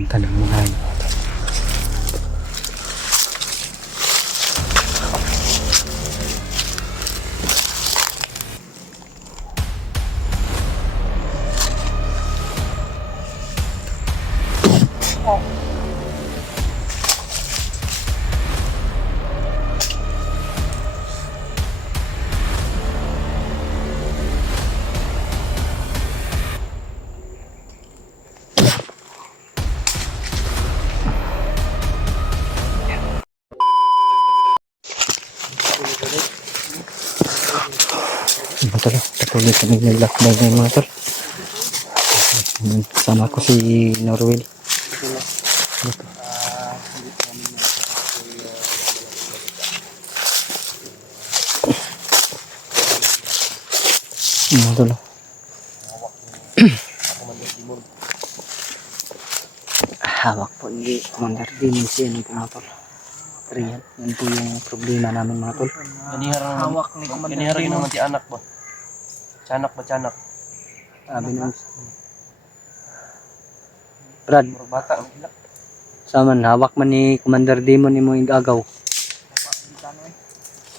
punta ng mga mga tol. Patuloy kami naglakbay ngayon mga tol. Sama ko si Norwell. Mga tol. Hawak po ni Commander Demon siya ng mga tol. Riyan, yan po yung problema namin mga tol. Hawak ni Commander Demon. Naman si anak ba? Tiyanak ba tiyanak? Sabi nung Brad, Bata. saman hawak man ni Commander Demon ni mo yung agaw.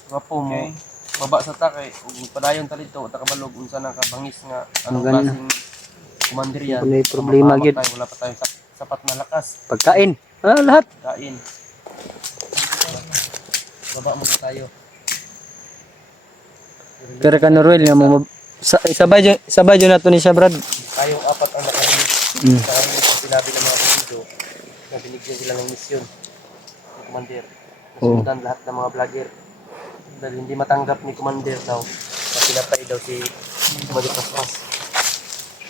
Wapo mo. Baba sa takay. Ug padayon talito ta kabalog unsa na kabangis nga anong Ganun. klaseng commander yan. Wala yung problema Mapahamak gid. tayo, wala pa tayo sapat na lakas. Pagkain. Lahat. Kain. Baba muna tayo. Pero ka Norwell nga mo sabay dyan nato ni siya Brad. Tayong apat ang nakahuli. Sa kanila yung sinabi ng mga video na binigyan sila ng misyon ni Commander. Nasundan lahat ng mga vlogger. Dahil hindi matanggap ni Commander daw na pinatay daw si Commander Paspas.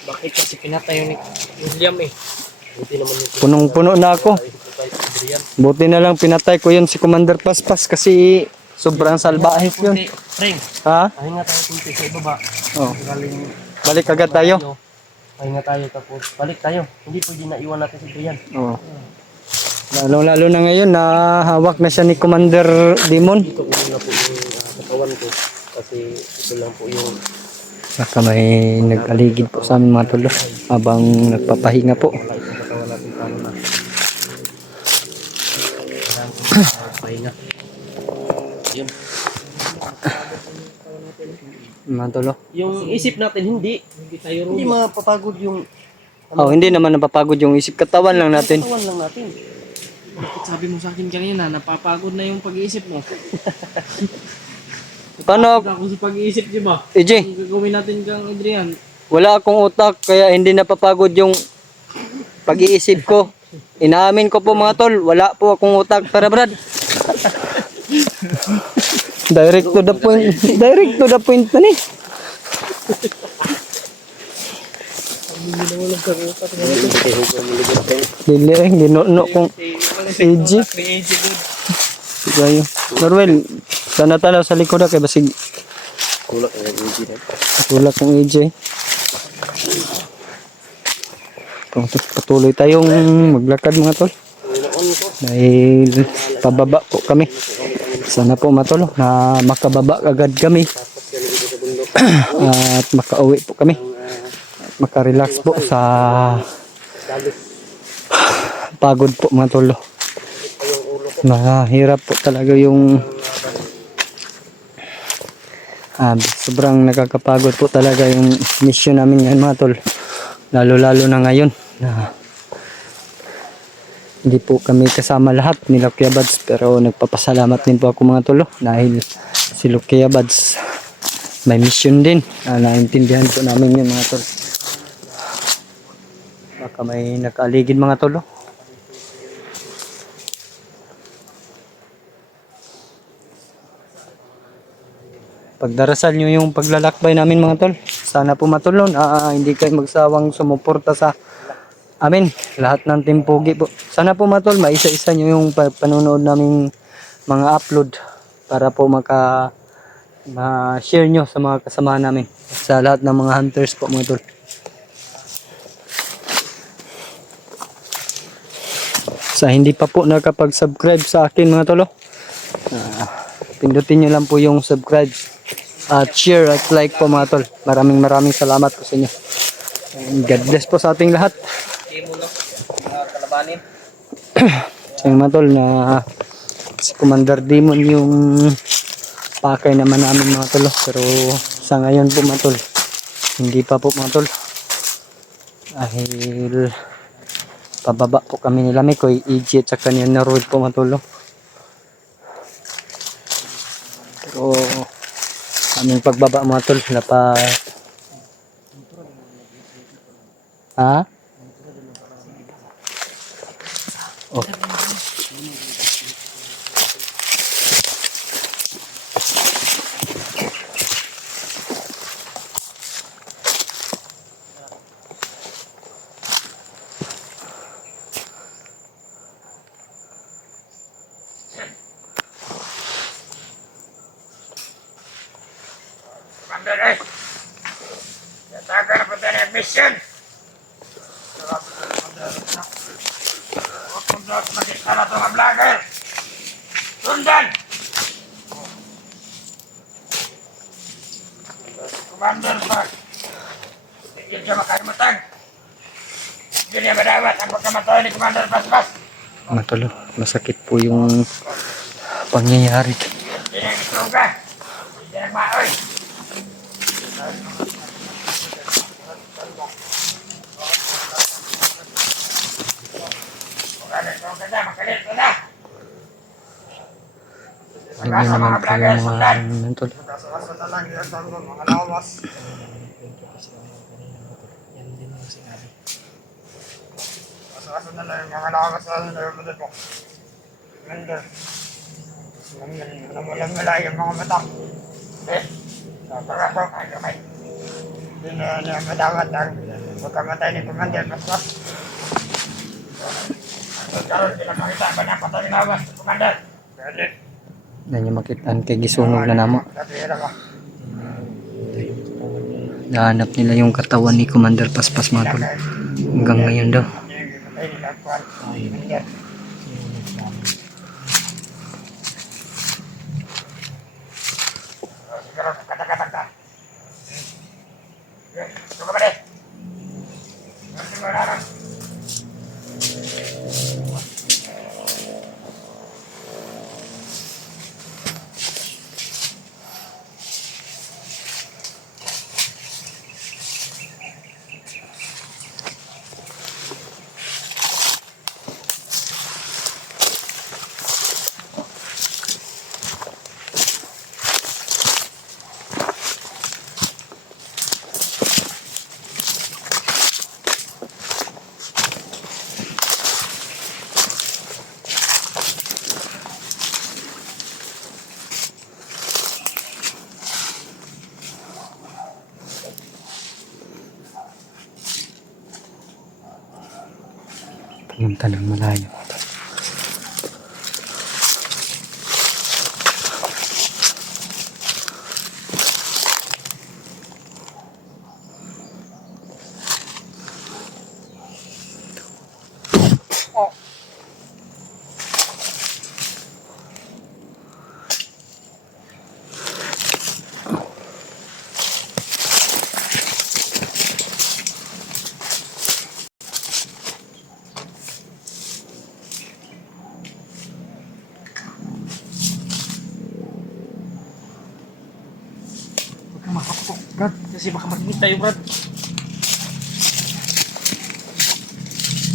Bakit kasi pinatay ni William eh? Buti naman yung Punong-puno na ako. Buti na lang pinatay ko yun si Commander Paspas kasi sobrang salbahis yun. Ring, Ha? pahinga tayo kunti sa ibaba. Oh. Galing Balik agad tayo. pahinga tayo tapos balik tayo. Hindi pwede na iwan natin si Brian. Oh. Lalo na ngayon na hawak na siya ni Commander Demon. Ito ko na po yung katawan ko kasi ito lang po yung Baka may nag-aligid po sa amin mga tulo habang nagpapahinga po. wala itong katawan natin paano na. Kailangan ko pahinga. Yun. Mga tulo. Yung isip natin hindi tayo hindi mapapagod yung Oh, hindi naman napapagod yung isip, katawan lang natin. katawan lang natin. Bakit sabi mo sa akin kanina napapagod na yung pag-iisip mo? Paano? Ako sa pag-iisip, di ba? EJ, Ang gagawin natin kang Adrian. wala akong utak kaya hindi napapagod yung pag-iisip ko. Inaamin ko po mga tol, wala po akong utak. Tara Brad. Direct to the point. Direct to the point na ni. Dili rin, ginuno kong EJ. Gayo. Norwell, sana tanaw sa likod kay basig Kulak ang EJ na. tulak kong EJ. Patuloy tayong maglakad mga tol. Dahil pababa po kami. Sana po matolo na makababa agad kami. At makauwi po kami. At makarelax po sa pagod po mga tolo. Mahirap po talaga yung sobrang nakakapagod po talaga yung mission namin yan mga tol. Lalo na ngayon na hindi po kami kasama lahat ni Lucky Abads, pero nagpapasalamat din po ako mga tolo dahil si Lucky Abads may mission din. Naintindihan po namin yun mga tol. Baka may nakaligid mga tolo. Pagdarasal nyo yung paglalakbay namin mga tol. Sana po matulon. Hindi kayo magsawang sumuporta sa amin. Lahat ng team Pogi po. Sana po matol, maisa-isa nyo yung panonood namin mga upload para po ma-share nyo sa mga kasama namin. Sa lahat ng mga hunters po mga tol. Sa hindi pa po nakapag-subscribe sa akin mga tolo, pindutin nyo lang po yung subscribe at share at like po mga tol. Maraming salamat po sa inyo. And God bless po sa ating lahat. So yung mga tol na si Commander Demon yung pakay naman namin mga tol. Pero sa ngayon po mga tol, hindi pa po mga tol. Dahil pababa po kami nila Mikoy, EG at saka niya na road po mga tol. Pero aming pagbaba mga tol, ha? Oh. Commander, yatagan na po tayo ng mission. Huwag kong dapat makita na ito mga vlogger. Sundan! Commander pa. Hindi siya makalimutan. Hindi niya madawat ang pagkamatay ni Commander Paspas. Mga tol, masakit po yung pangyayari. Hindi niya ituga. Hindi niya nagmaoy. Hindi naman po yung mga ano tol. Asa na lang yan sa mga lawas. Asa na lang yung mga lawas sa nararamdaman mo. Ganda. Walang malay yung mga mata. Para ko ay kamay. Hindi na niya madawat ang pagkamatay ni Commander Paspas. Karoon sila makita ba na patay ng lawas, Commander? Pwede. Na niya makitaan kay gisunog na namo. Nahanap nila yung katawan ni Commander Paspas mga tol. Hanggang ngayon daw. Pumunta ng malayo. Makapukok, Brad. Kasi baka marinig tayo, Brad.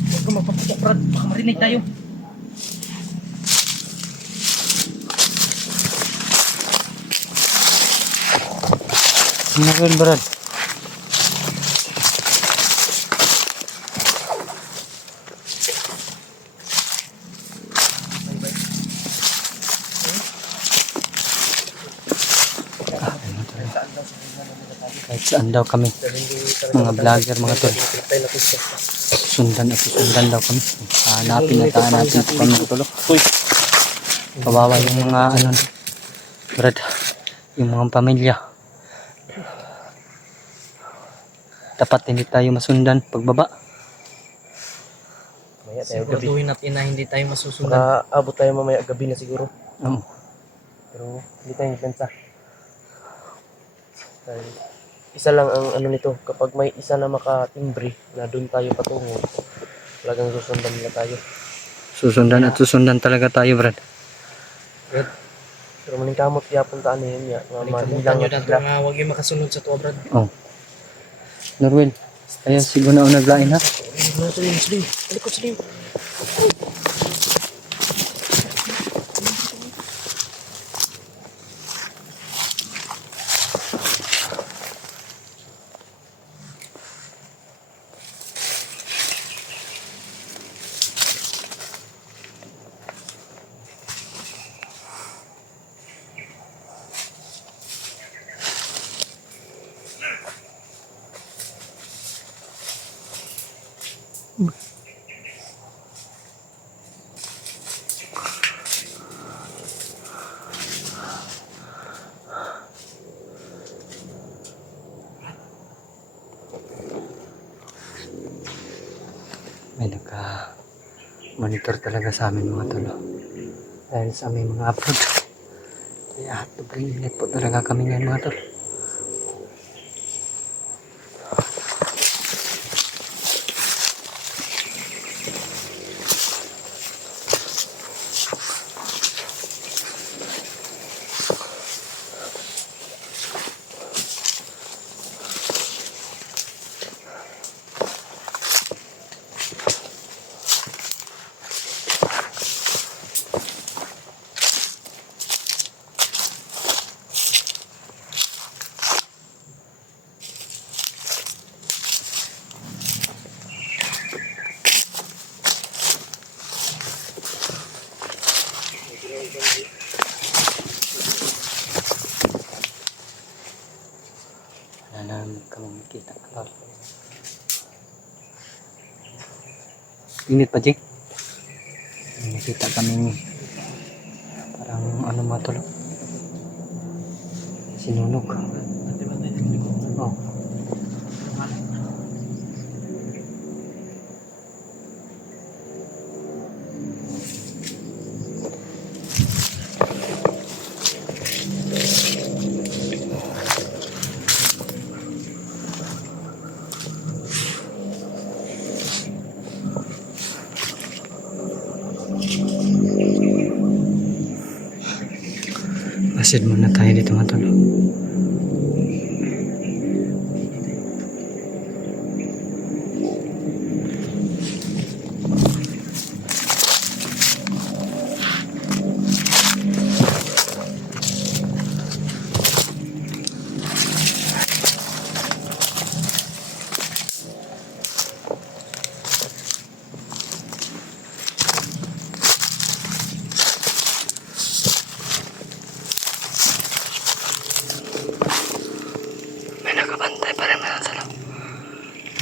Huwag ka magpapukok, Brad. Baka marinig tayo. Ano rin Brad? Kahit saan daw kami, mga vlogger, mga tol, sundan at sundan daw kami. Hanapin at hanapin po kami mga tol. Kawawa yung mga ano, Brad, yung mga pamilya. Dapat hindi tayo masundan pagbaba. Mamaya tayo gabi. Siguraduhin natin na hindi tayo masusundan. Baka abot tayo mamaya gabi na siguro. Oo. Pero hindi tayo depensa. Dahil isa lang ang ano nito, kapag may isa na makatimbre na doon tayo patungo, talagang susundan nila tayo. Susundan at susundan talaga tayo, Brad. Pero maning kamot kaya puntaan na yun ya. Kalimutan nyo dato nga huwag yung makasunod sa tuwa, Brad. Oh. Norwin, ayan siguro na ako naglain ha. Ano, Slim, Slim. Alikot, Slim. May nagka-monitor talaga sa amin mga tol. Dahil sa aming mga upload. Kaya sobrang ingat po talaga kami ngayon mga tol. Wala na kami makita. Init pa, Jake. May nakita kaming parang ano mga tol. Sinunog. Oh. Pasid muna tayo dito mga tol. May nakabantay pa rin mga tol.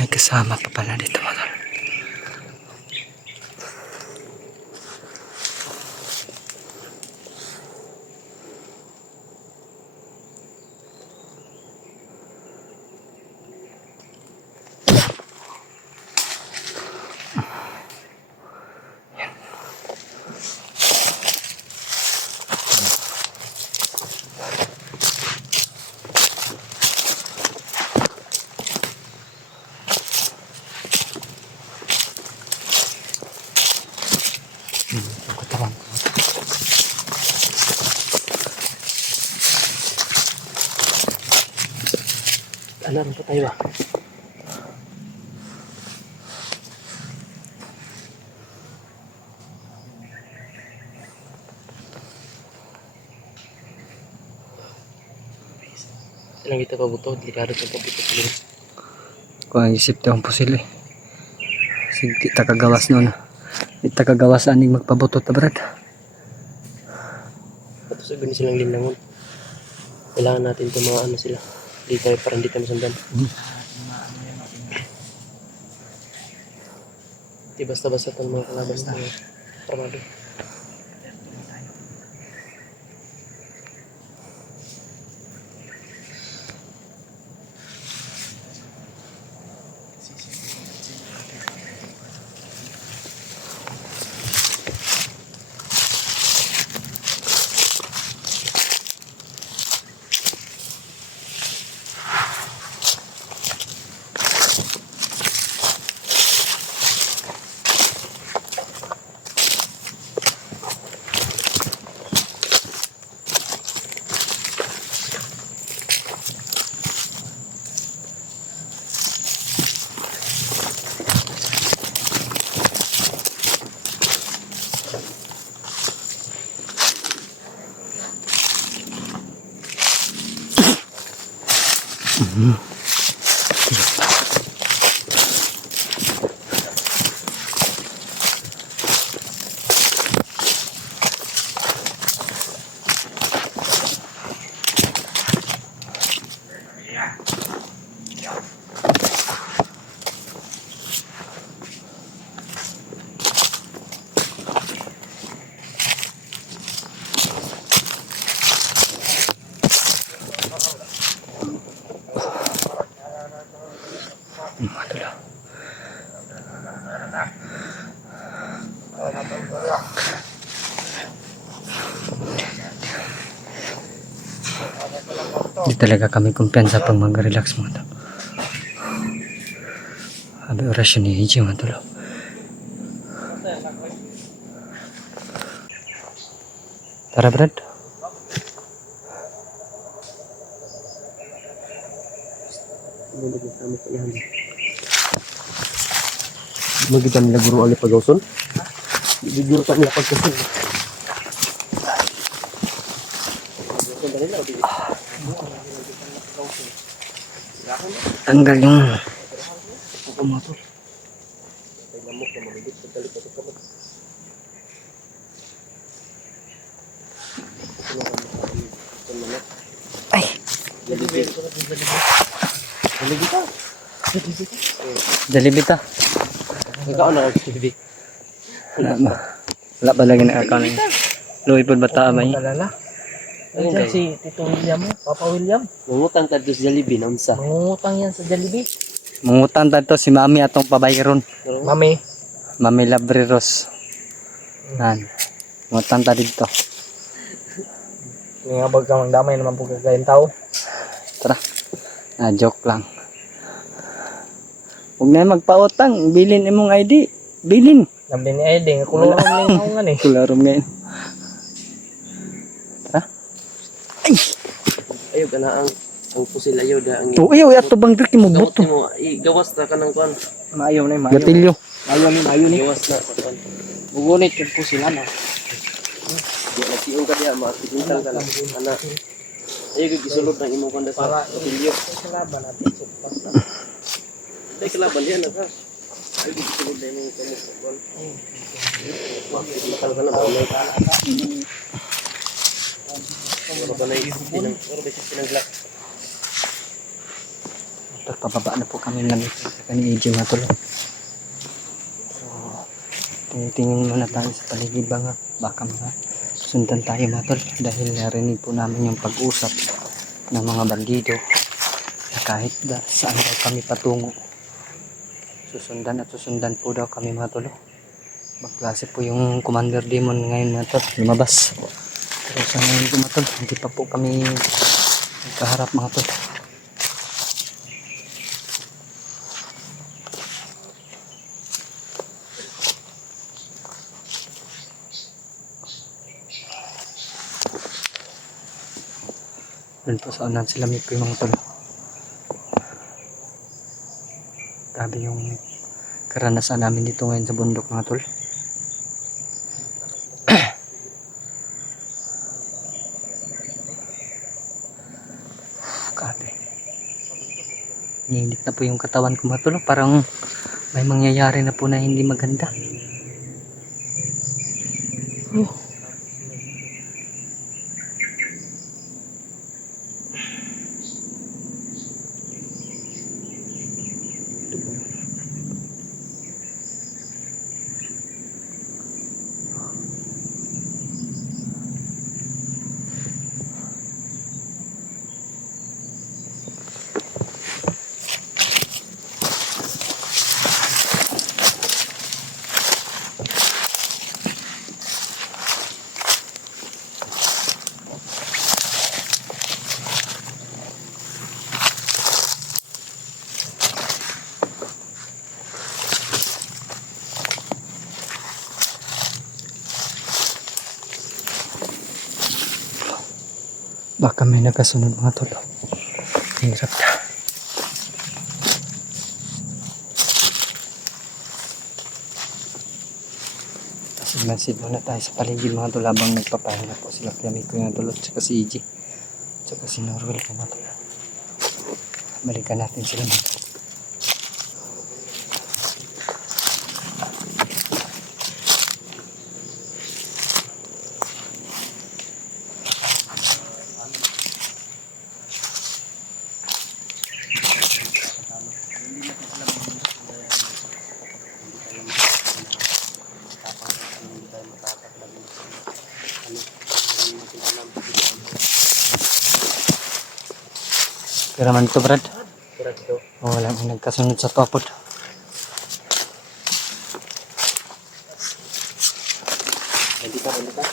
May kasama pa pala dito mga tol. Ang katawan ko. Alam pa tayo ah. Silang kita pabuto, delikado sa pabuto sila. Kung isip tayo ang pusil eh. Sige, kita kagawas nun. Kita kagawas aning magpabutot na Brad. Pato sa gani silang linlangon. Kailangan natin itong mga ano sila. Di tayo parang di tayo masundan. Di basta-basta itong mga kalaban ng mga tramado. Hindi talaga kami kumpiyansa pag mag-relax mga tol. Abi orasyon ni Eiji mga tol. Tara Brad. Magiging nila guru ulit pag-uson. Guru pa nila pag-uson. Tanggal yung Kumato. ay Jalibita. Ikaw na TV. Wala ba lagi na account niya? Luwi po bata ba niya? Kalala. Nandiyan si Tito William mo, Papa William. Mangutang ka doon sa Jollibee na unsa. Mangungutang yan sa Jollibee. Mungutan tayo si Mami atong pabayron. Mami. Mami Labreros. Nan. Mungutan tayo dito. Nga bag ka damay naman po kagayang tao. Tara. Joke lang. Huwag na magpautang. Bilin imong ID. Bilin. Labi ni Aiding, kulong lang ako nga eh. Kularom ngayon. Tara. Ay! Ayaw ka na ang pusil ayaw da ang Uy, ato bang triki mo gawat buto. mo igawas na ka ng kuan. Maayaw na maayaw. Gatilyo. Maayaw ni. Gawas na sa kuan. Bugunit yung po sila na. Di nagsiung ka diya maaksidental ka lang. Ana. Ayaw ka gisulod ng imong kanda sa Para patilyo. sa laban natin. Supas na. Ay kalaban diyan na ka. Ayaw ka gisulod na imong kanda sa kuan. Maaksidental ka na ba? Wala ba na pinag-lock? Pababa na po kami lang sa kanil AJ mga tulo. So, tingin muna tayo sa paligid ba nga. Baka mga sundan tayo mga tol. Dahil narinig po namin yung pag-usap ng mga bandido. Na kahit saan daw kami patungo. Susundan po daw kami mga tulo. Magklase po yung Commander Demon ngayon mga tol. Lumabas. Pero sa ngayon po mga tol, hindi pa po kami nagkaharap mga tol. Doon po sa unan sila may po yung mga tol. Grabe yung karanasan namin dito ngayon sa bundok mga tol. Grabe. Niinit na po yung katawan ko mga tol. Parang may mangyayari na po na hindi maganda. Baka may nakasunod mga tol. Hirap na. Masid muna tayo sa paligid mga tol habang nagpapahinga po sila kami ko yung tulot tsaka si EJ tsaka si Norwell po mga tol. Balikan natin sila mga tol. Pero man to Brad. Correcto. Oh, wala nang nagkasunod sa topod. Bandita. Bandita.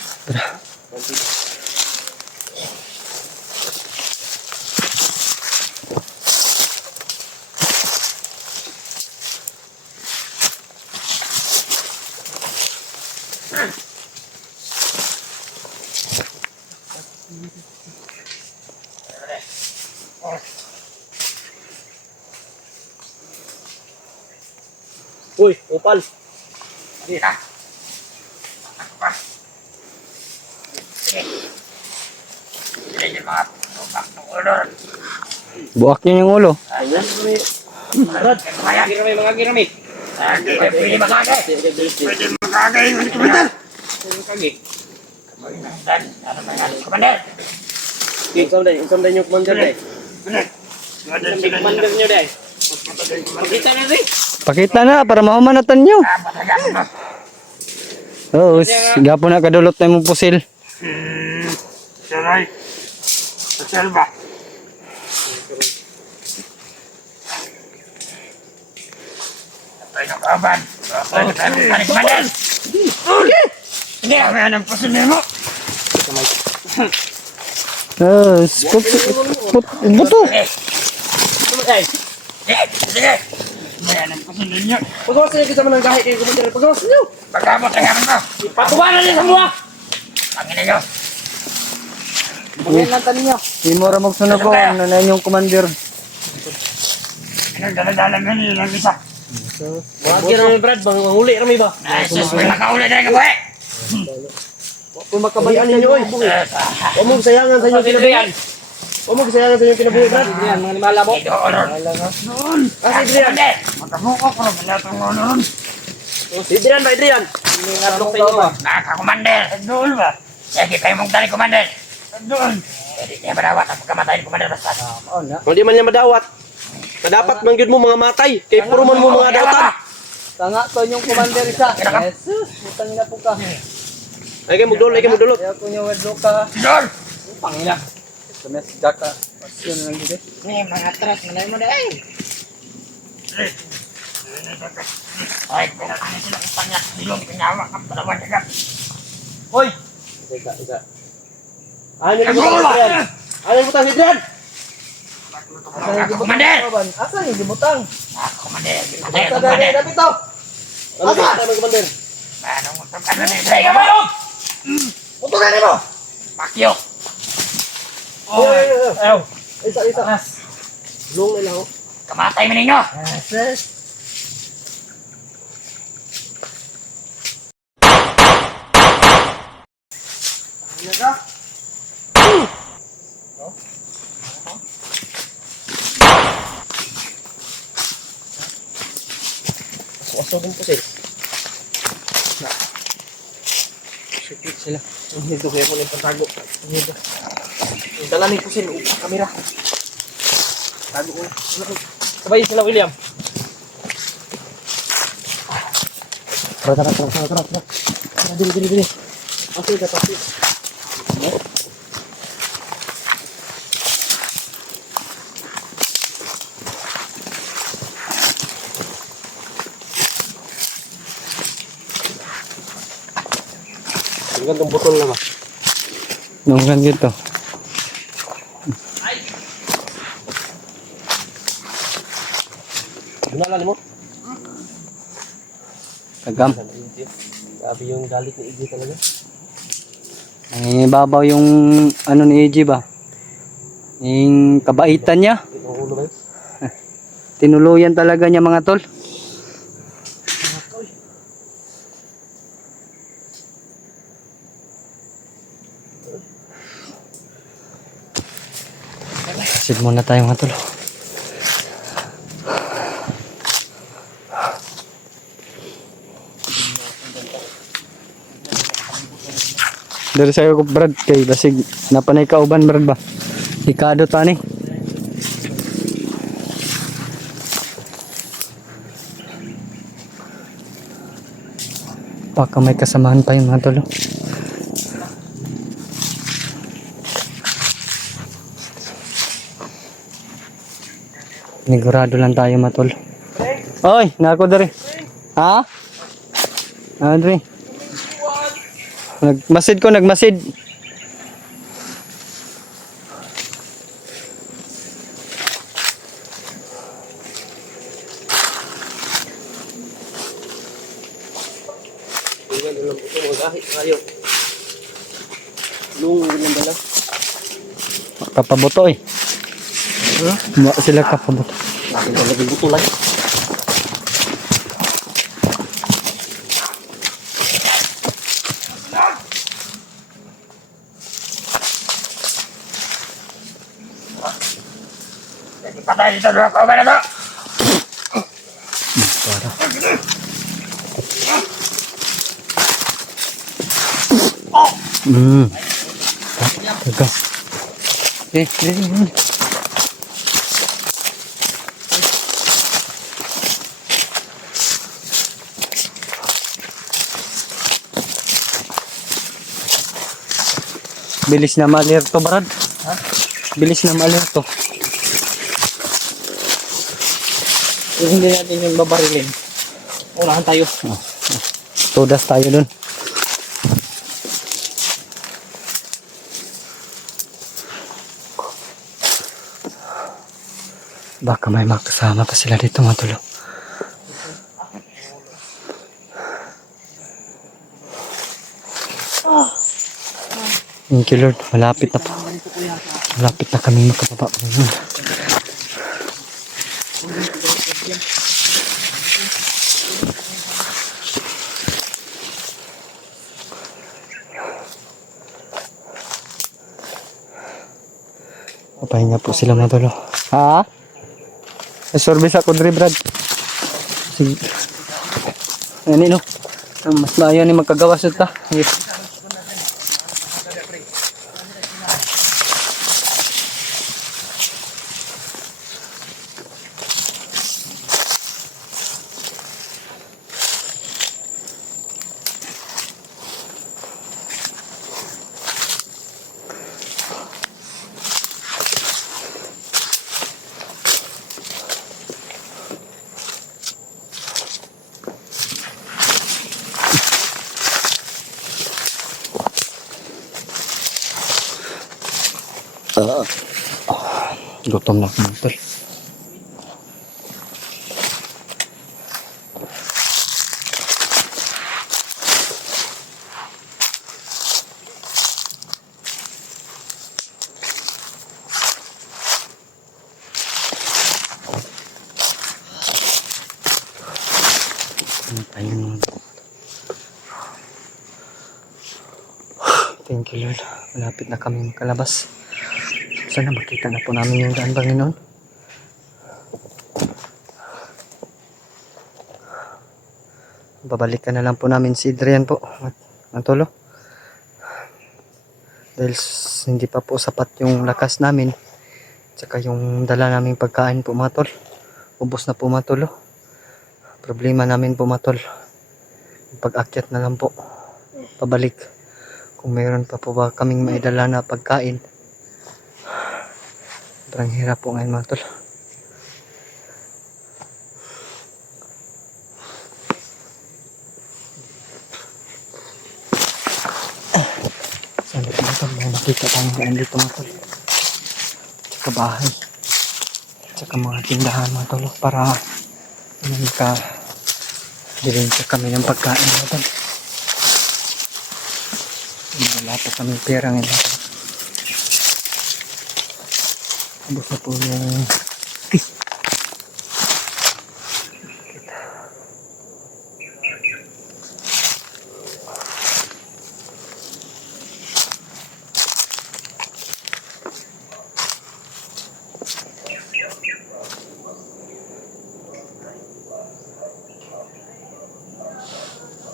Uy, upal. Hindi na. Ako pa. Sige. Sige yung mga tupak ng ulo. Buwak niya yung ulo. Brad, kaya girami mga girami. Pwede makagay. Pwede makagay. Komander. Pwede makagay. Ano ba yan? Komander. Insam din yung commander day. Komander nyo day. Pakita na rin. Pakita na para mahumanatan nyo. Patagaan mo. Oo, gapo na kadulot na mong pusil. Saray. Sa selva. Patay ng kaban. Patay ng kaban. Komander. Hindi ako yan ang pasunod mo. Buto. Sige. Sige. Yan ang pasunod nyo. Pagawas niyo kita man ng gahi kay commander. Pagawas niyo. Pagkamot ang gamit ko. Ipatuwanan niyo sa buwa. Pangin niyo. Bugyan lang tanin nyo. Di mo ramag sunod ko. Ano na yung commander. Pinagdala-dala mo yun ang isa. Mga kira Brad, bang huli rami ba? Sus, may nakauli na yung kabuhi. Kung makabayaan ninyo oy. Huwag mo sayangan sa inyong kinabuhi. Huwag mo sayangan sa inyong kinabuhi Brad. Yan mga animala mo. Ito, Oron. Noon. Ah, si Adrian. Magkamuko ko rin. Wala itong Oron. Si Adrian ba Adrian? Ingat sa inyo ba? Naka-commander. Doon ba? Sige kayo mong dali, commander. Doon. Pwede niya madawat ang pagkamatay ni commander basta. Kung di man niya madawat. Madapat man gyud mo mga matay. Kay puro man mo mga dawatan. Tanga ko yung commander isa. Jesus, putang na po ka. Ay kay mugdulot. Kaya ko yung wedlo ka. Doon. Pangina. Sumes daka. Pasyon lang dito. May mga atras. Manay mo na eh. Ay, pinakanya sila ng panyak. Silong pinyawa ka. Palawan ka. Hoy. Ika. Ano ni Adrian? Ano mo ta si Adrian? Commander. Asa ni gibutang? Commander. Asa dali dapat to. Ano ba ta commander? Anong utok ka na ni Dre? Kabalong! Utokan mo! Pakyo! Hoy. Ayaw. Isa. Long na lang. Kamatay mo ninyo! Yes. Ano ka? Asugin po sila. Sukit sila. Ang hido kaya po ng pagtago. Ang hido. Dala ni po sila. Kamera. Tago ko. Sabay sila William. Tara. Dili. Asig ka pati. Ang gandang butol naman. Nungkan gitu. Gunalan mo? Tagam. Grabe yung galit ni Iggy talaga. Nangingibabaw yung ano ni AJ ba? Yung kabaitan niya. Ang ulo ba yun? Tinuluyan talaga niya mga tol. Sit muna tayo mga tol. Dari sa'yo ko Brad kay basig napanay kauban Brad ba. Ikado tani. Baka may kasamahan pa yung mga tol. Nigurado lang tayo matol. Oy, nako dari. Ha? Andre. Nagmasid ko, nagmasid. Tingnan ulang ito, magahit kayo. Lungo ng dala. Kapabuto eh. Mga sila kapabuto. Akin talagang buto lang. Patay dito dua ko ba na to? Teka. Bilis na ma-alerto, Brad. Ha? Bilis na ma-alerto. Kung hindi natin yung babarilin, unahan tayo. Todas tayo dun. Baka may makasama pa sila dito matulog. Thank you Lord. Malapit na po. Malapit na kami makababa. Papahinga po sila mga tolo. Ha? May service ako dre Brad. Sige. Ano no? Mas maayo ni magkagawas ito. Yes. Gutom na ako tol. Thank you Lord. Malapit na kami makalabas. Sana makita na po namin yung daan, Panginoon. Babalikan na lang po namin si Adrian po. Matolo. Dahil hindi pa po sapat yung lakas namin. Tsaka yung dala naming pagkain po mga tol. Ubos na po mga tolo. Problema namin po mga tol. Pag-akyat na lang po. Pabalik. Kung mayroon pa po ba kaming maidala na pagkain. Sobrang hirap po ngayon mga tol. Sabi ko mga tol, may nakita tayong daan dito mga tol. Tsaka bahay. Tsaka mga tindahan mga tol. Para bilhin sa kami ng pagkain mga tol. Wala po kami pera ngayon. Ubus na po yung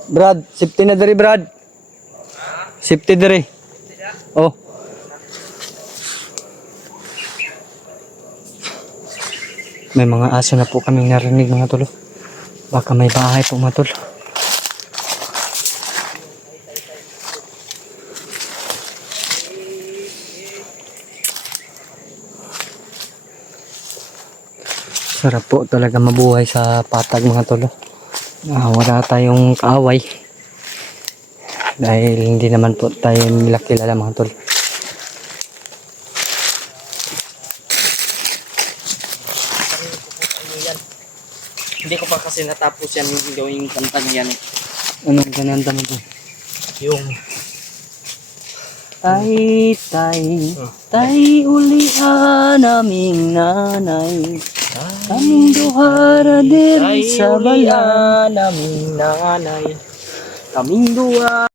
Brad, safety na dari Brad. Safety dari. Oh. May mga aso na po kaming narinig mga tol. Baka may bahay po mga tol. Sarap po talaga mabuhay sa patag mga tol. Wala tayong kaaway. Dahil hindi naman po tayo nila kilala mga tol. Hindi ko pa kasi natapos yan yung gawing kanta niyan. Anong gananda mo to? Yung Tay, tay ulihan naming nanay. Kaming duhara diri sa bayan. naming nanay. Kaming duha.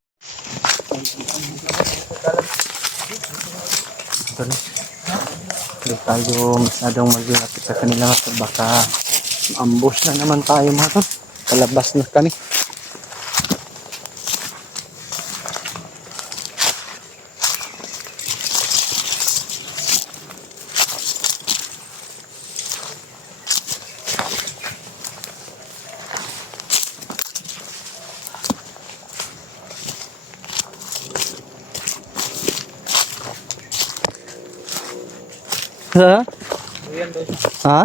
Hindi tayo masyadong maglapit sa kanila kasi baka ambush na naman tayo mga tol. Palabas na kami. Ha? Ayan daw. Ha?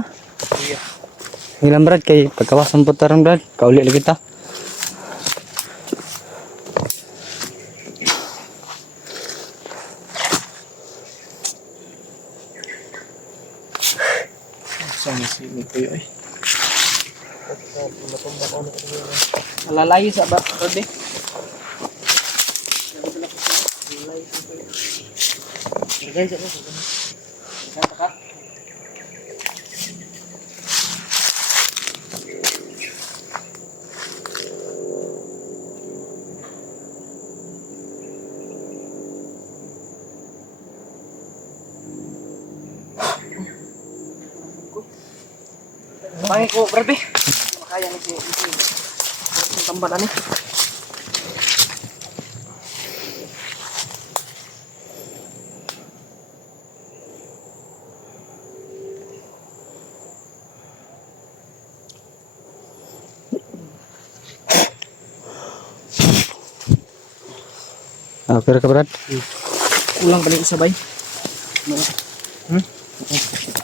Ilang brad kay pagkawasan po tarong brad. Kauli lagi ta. Saan si Mikoy ay? Malalayo sa ba? Rode? Guys, ano? Kata. Pangi ko, grabe. Makaya ni si tambalan ni. Okay ka brad? Kulang pa rin isabay.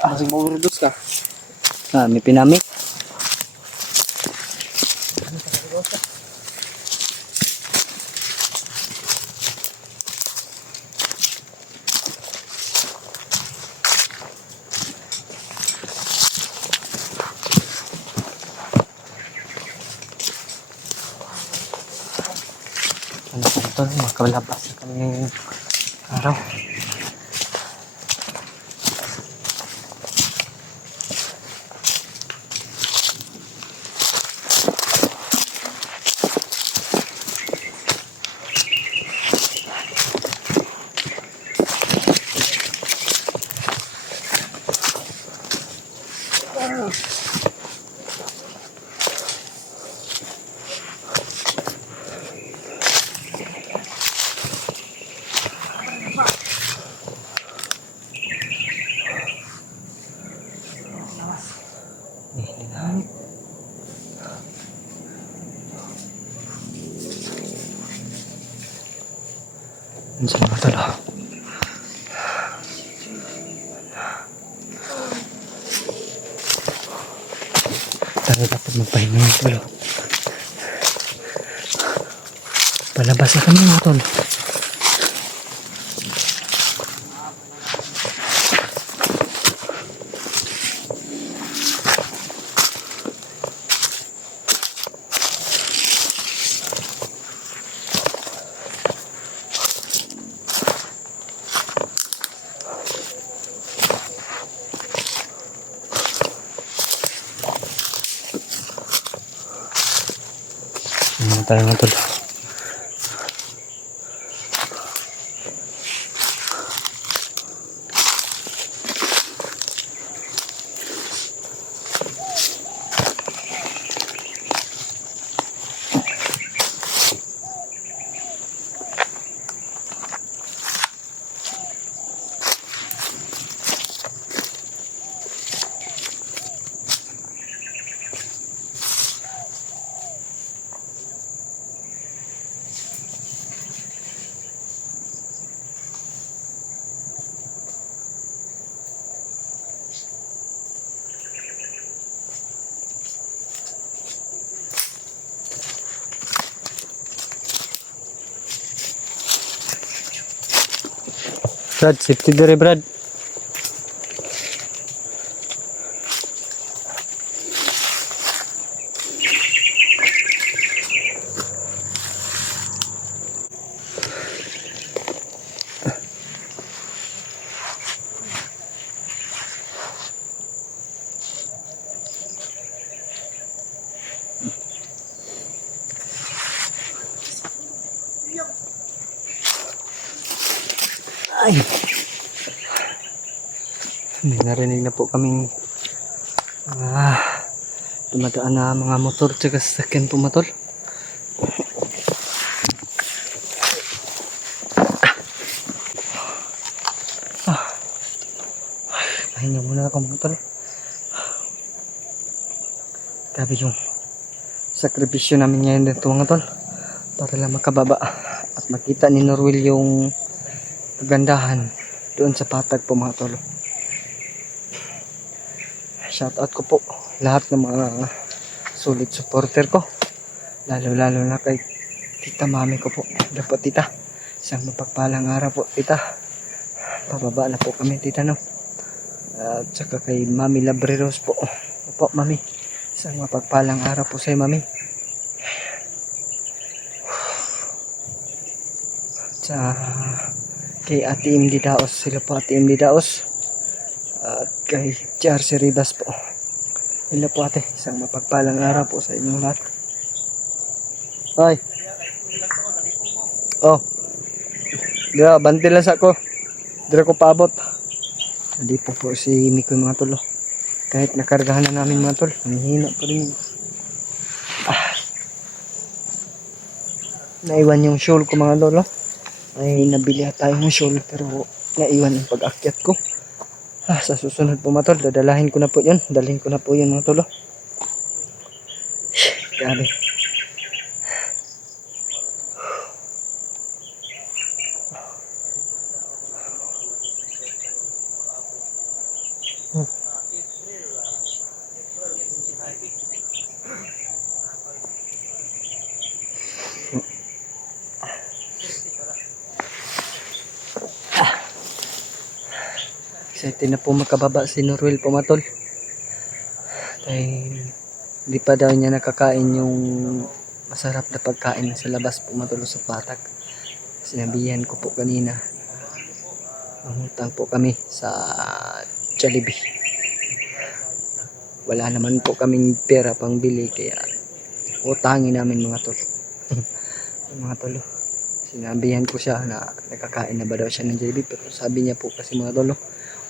Masing ma-overdose ka. May pinamik. Ano po ito? Makalabas na kami ngayong araw. Ang sama talo. Tayo dapat magpahinga ng talo. Palabas na kami mga tol. Tayo mga tol. Brad, safety dire Brad. Ay. May narinig na po kaming dumadaan na mga motor tsaka sasakyan po matol. Pahinga muna ako mga tol. Grabe yung sakripisyo namin ngayon dito mga tol. Para lang makababa at makita ni Norwil yung kagandahan doon sa patag po mga tol. Shout out ko po lahat ng mga solid supporter ko. Lalo na kay tita mami ko po. Dapat tita. Isang mapagpalang araw po tita. Pababa na po kami tita no. At saka kay Mami Labreros po. Opo mami. Isang mapagpalang araw po sa mami. Sa kay Ate Imdi Daos. Sila po Ate Imdi Daos. At kay Charcy Ribas po. Sila po ate. Isang mapagpalang araw po sa inyong lahat. Ay. Oh. Dira, banti lang sa ko. Dira ko paabot. Hindi po si Mikoy mga tol. Kahit nakargahan na namin mga tol. Nanghihina pa rin. Naiwan yung shawl ko mga lolo. Ay nabili tayong shawl pero naiwan yung pag-akyat ko. Sa susunod po mga tol, dadalahin ko na po yun. Dalhin ko na po yun mga tol. Grabe. Excited na po makababa si Norwil po matol. Dahil hindi pa daw niya nakakain yung masarap na pagkain sa labas po matol sa patag. Sinabihan ko po kanina. Mangutang po kami sa Jollibee. Wala naman po kaming pera pang bili kaya utangin namin mga tol. Mga tol. Sinabihan ko siya na nakakain na ba daw siya ng Jollibee pero sabi niya po kasi mga tol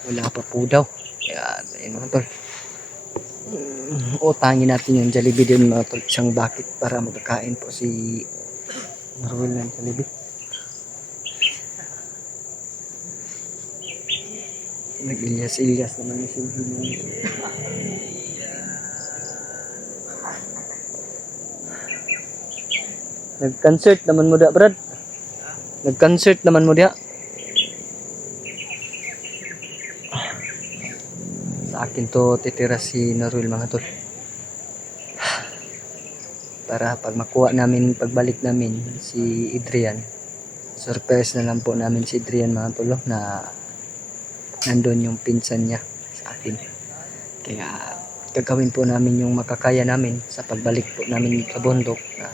wala pa po daw. Kaya ayun mga tol. Utangin natin yung Jollibee din mga tol. Isang bucket para magkakain po si Norwil ng Jollibee. Nag-ilyas-ilyas naman yung silbi. Nag-concert naman mo da, Brad. Nag-concert naman mo da. Sa akin to titira si Norwil mga tol. Para pag makuha namin, pagbalik namin si Adrian, surprise na lang po namin si Adrian mga tol na nandun yung pinsan niya sa akin. Kaya gagawin po namin yung makakaya namin sa pagbalik po namin sa bundok na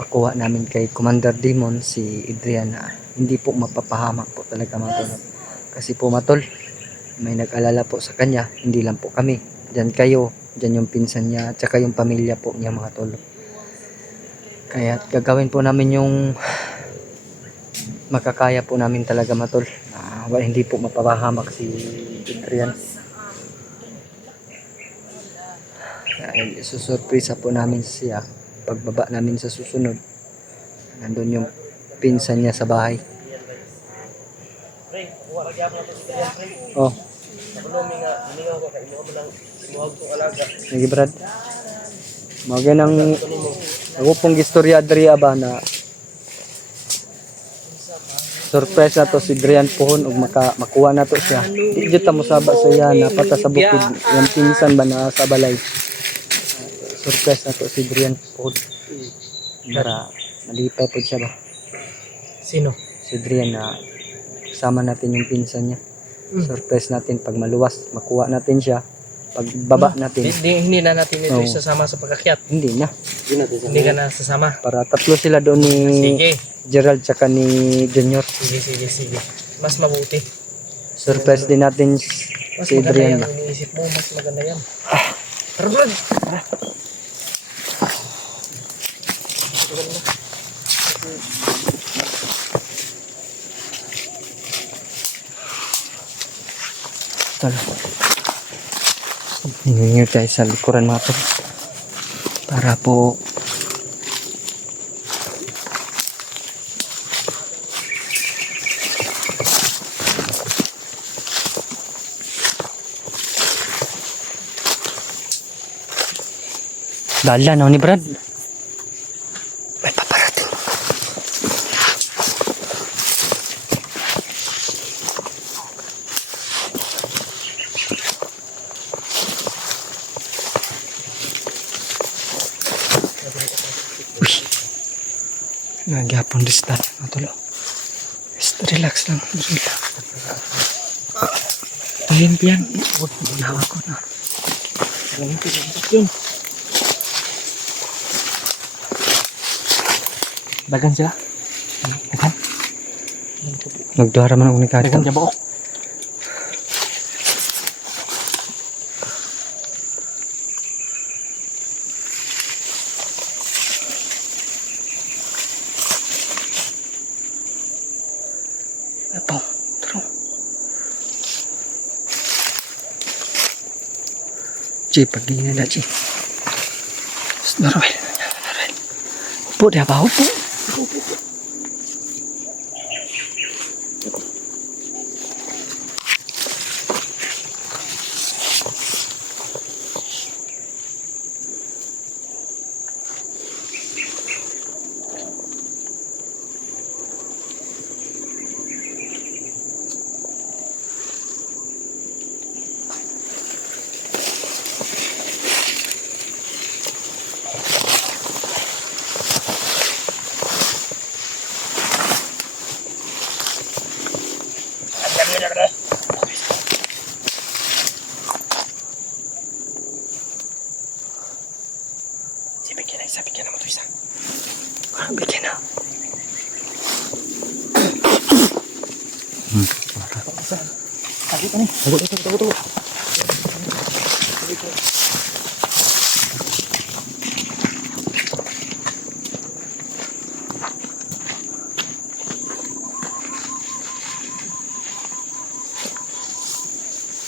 makuha namin kay Commander Demon si Adrian na hindi po mapapahamak po talaga mga tol. Kasi po matol, may nag-alala po sa kanya, hindi lang po kami. Diyan kayo, diyan yung pinsan niya, at saka yung pamilya po niya mga tol. Kaya gagawin po namin yung makakaya po namin talaga matol. Hindi po mapapahamak si Adrian. Kaya susurpresa po namin siya pagbaba namin sa susunod. Nandun yung pinsan niya sa bahay. Oh. Sige Brad. Mga nang ako pong gistorya diri ba na surprise na to si Adrian Puhon ug makuha na to siya. Di jud ta mo saba sa iya na pata sa bukid yung pinsan ba na sa balay. Surprise na to si Adrian Puhon. Para malipay po siya ba. Sino? Si Adrian na Kasama natin yung pinsan niya. Surprise natin pag maluwas. Makuha natin siya. Pag baba natin. Hindi na natin ito Oo. isasama sa pagkakyat. Hindi na. Hindi ka na sasama. Para tatlo sila doon ni Sige. Gerald tsaka ni Junior. Sige. Mas mabuti. Surprise din natin Mas si maganda Adrian yan. ba? Iniisip mo, mas maganda yan. Tara, Brad. Tara. Tara. Hiningin tayo sa likuran mga tol. Para po Dala no ni Brad. May paparating. Uy. Nagyapon distan. Matulo. Just relax lang. Relax. Ayun yan. Huwag mo nawa ko na. Dagan sila. Dagan. Nagduhara man ako ni Kato. Dagan siya ba? Apo. Taro. Ci, pagi na na, Ci. Naroy. Upo dia ba? Upo. Bigyan naman ito isa. Bigyan na. Sakit pa ni. Tago.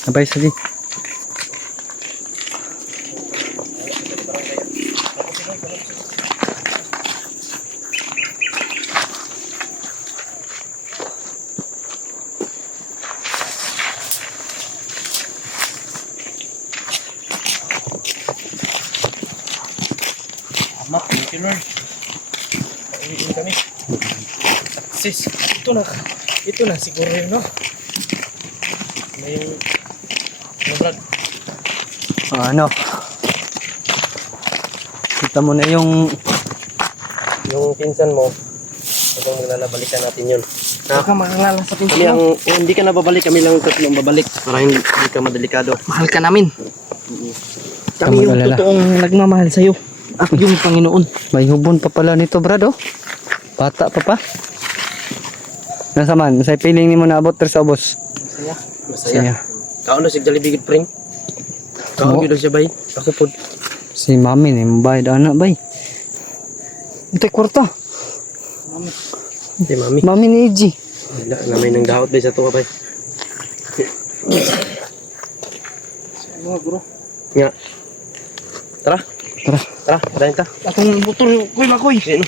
Abay, sige. Amak, thank you Lord. Pauwiin kami. Success. Ito na siguro yun, no? Ano yung vlog? Ano? Kita mo na yung Yung pinsan mo, habang maglalabalikan natin yun. Huwag ka makalala sa pinsan Kami mo. hindi ka na babalik, kami lang tatlo ang babalik. Para hindi ka madelikado. Mahal ka namin. Tama, Kami yung alala. totoong nagmamahal sa'yo. Ako yung Panginoon. may hubon pa pala nito, Brad, oh. Bata pa. Nasa man, sa piling ni mo na abot sa ubos. Masaya. Kaon na si Jollibee Pring. Kaon Oo. gyud siya bay. Ako pod. Si mami ni mbayad anak bay. Ito kwarta. Si mami. Mami ni Iji. Wala na may nang daot bay sa tuwa bay. Mga bro. Nga. Tara. Tara. Tara, dahin ta. Akong butol. Kuy, makoy. Sino?